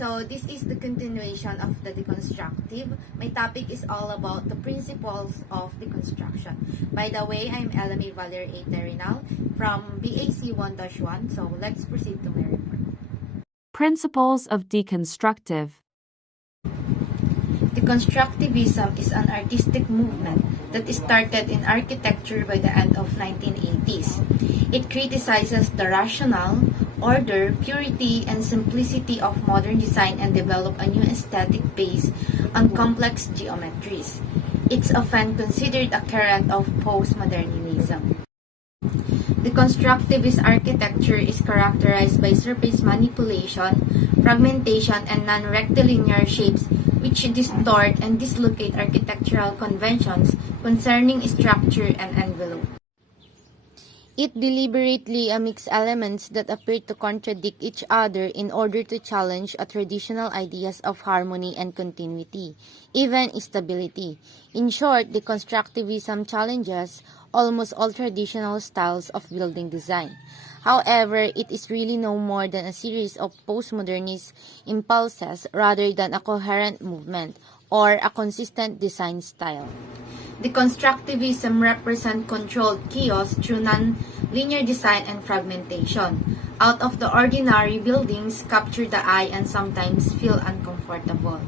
So this is the continuation of the deconstructive. My topic is all about the principles of deconstruction. By the way, I'm Elami Valerie A. Terinal from BAC 1-1. So let's proceed to my report. Principles of deconstructive. Deconstructivism is an artistic movement that started in architecture by the end of 1980s. It criticizes the rational, order, purity, and simplicity of modern design and develop a new aesthetic based on complex geometries. It's often considered a current of postmodernism. Deconstructivist architecture is characterized by surface manipulation, fragmentation, and non-rectilinear shapes which distort and dislocate architectural conventions concerning structure and envelope. It deliberately mixes elements that appear to contradict each other in order to challenge traditional ideas of harmony and continuity, even stability. In short, deconstructivism challenges almost all traditional styles of building design. However, it is really no more than a series of postmodernist impulses rather than a coherent movement or a consistent design style. Deconstructivism represents controlled chaos through non-linear design and fragmentation. Out of the ordinary, buildings capture the eye and sometimes feel uncomfortable.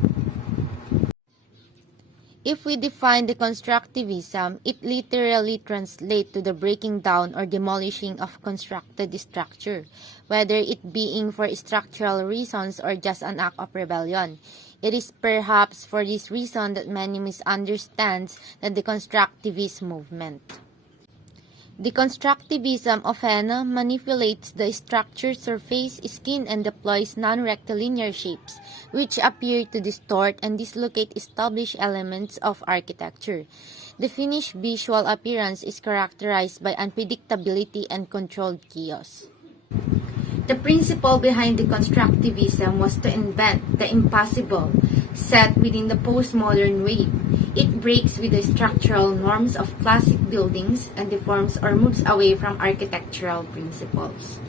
If we define deconstructivism, it literally translates to the breaking down or demolishing of constructed structure, whether it being for structural reasons or just an act of rebellion. It is perhaps for this reason that many misunderstand the deconstructivist movement. Deconstructivism often manipulates the structure surface, skin, and deploys non-rectilinear shapes, which appear to distort and dislocate established elements of architecture. The finished visual appearance is characterized by unpredictability and controlled chaos. The principle behind deconstructivism was to invent the impossible, set within the postmodern wave. It breaks with the structural norms of classic buildings and deforms or moves away from architectural principles.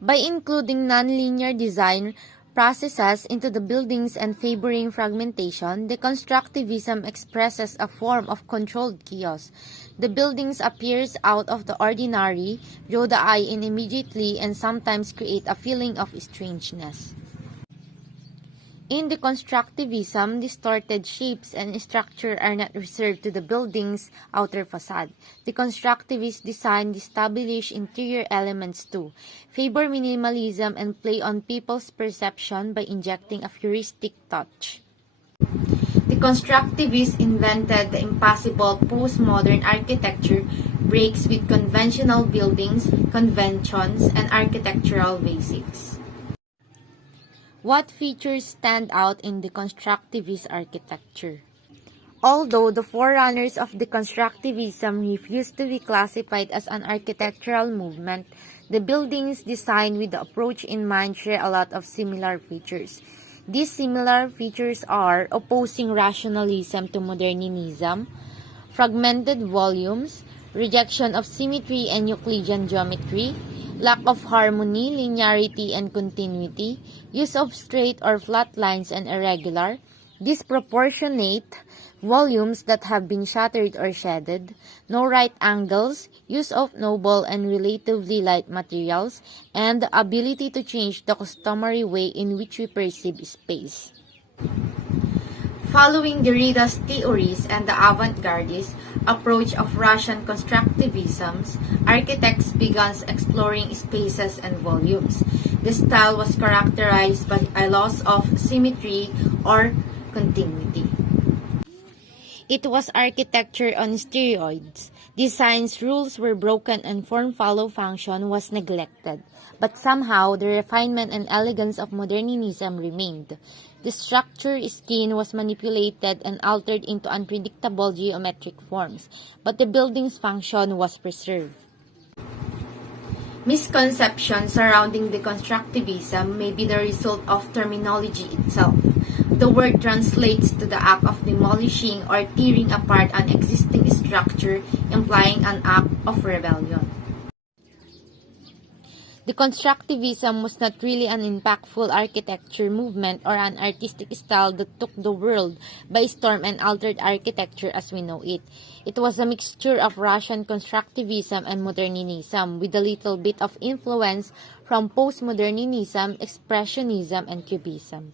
By including nonlinear design processes into the buildings and favoring fragmentation, deconstructivism expresses a form of controlled chaos. The buildings appears out of the ordinary, draw the eye in immediately, and sometimes create a feeling of strangeness. In deconstructivism, distorted shapes and structure are not reserved to the building's outer facade. Deconstructivist design establish interior elements too, favor minimalism, and play on people's perception by injecting a futuristic touch. Deconstructivists invented the impossible. Postmodern architecture breaks with conventional buildings, conventions, and architectural basics. What features stand out in deconstructivist architecture? Although the forerunners of deconstructivism refused to be classified as an architectural movement, the buildings designed with the approach in mind share a lot of similar features. These similar features are opposing rationalism to modernism, fragmented volumes, rejection of symmetry and Euclidean geometry, lack of harmony, linearity, and continuity, use of straight or flat lines and irregular, disproportionate volumes that have been shattered or shaded, no right angles, use of noble and relatively light materials, and the ability to change the customary way in which we perceive space. Following Derrida's theories and the avant-gardist approach of Russian constructivism, architects began exploring spaces and volumes. The style was characterized by a loss of symmetry or continuity. It was architecture on steroids. Design's rules were broken and form-follow-function was neglected, but somehow the refinement and elegance of modernism remained. The structure skin was manipulated and altered into unpredictable geometric forms, but the building's function was preserved. Misconceptions surrounding deconstructivism may be the result of terminology itself. The word translates to the act of demolishing or tearing apart an existing structure, implying an act of rebellion. Deconstructivism was not really an impactful architecture movement or an artistic style that took the world by storm and altered architecture as we know it. It was a mixture of Russian constructivism and modernism, with a little bit of influence from postmodernism, expressionism, and cubism.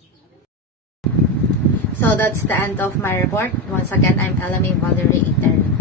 So that's the end of my report. Once again, I'm Elame Valerie Iter.